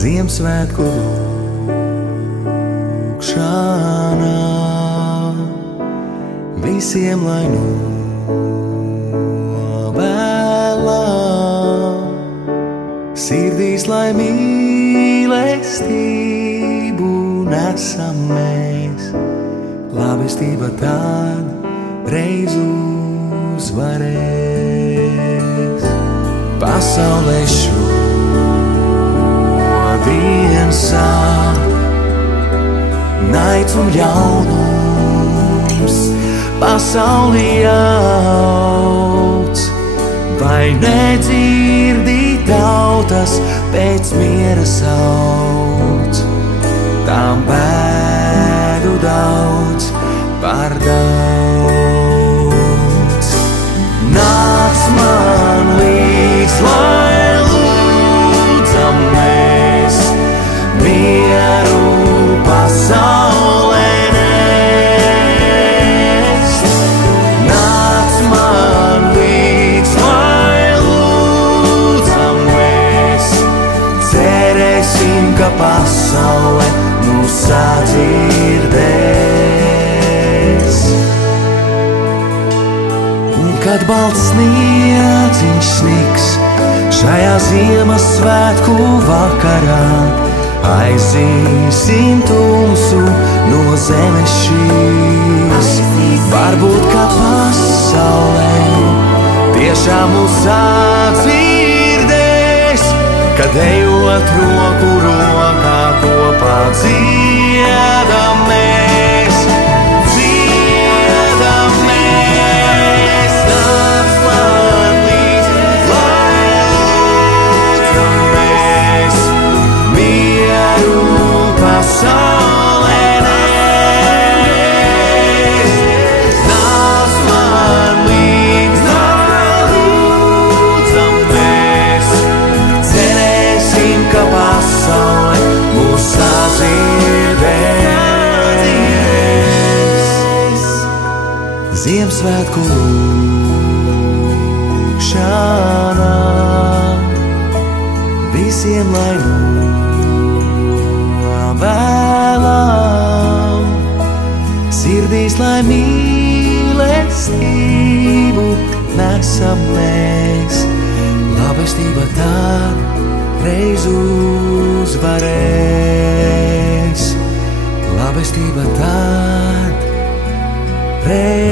Ziemassvētku lūgšanā visiem lai novēlam, sirdīs lai mīlestību nesam mēs, labestība tad reiz uzvarēs. Pasaulē šodien sāk naids un ļaunums, pasaulī jauc, vai nedzirdi tautas pēc miera sauc, tām bēdu daudz par daudz. Nāc man līdz, lai lūdzam mēs mieru pasaulē nest. Nāc man līdz, lai lūdzam mēs, cerēsim, ka pasaule mūs sadzirdēs. Un kad balts sniedziņš sniks šajā Ziemassvētku vakarā, aizīsim tumsu no zemes šīs. Varbūt, ka pasaulē tiešām mūs sadzirdēs, kad ejot roku rokā kopā dziedam mēs, dziedam mēs. Nāc man līdz, lai lūdzam mēs mieru pasaulē nest. Nāc man līdz, lai lūdzam mēs, cerēsim, ka pasaule mūs sadzirdēs. Ziemassvētku lūgšanā visiem lai novēlam, sirdīs lai mīlestību nesam mēs, labestība tad reiz uzvarēs, labestība tad reiz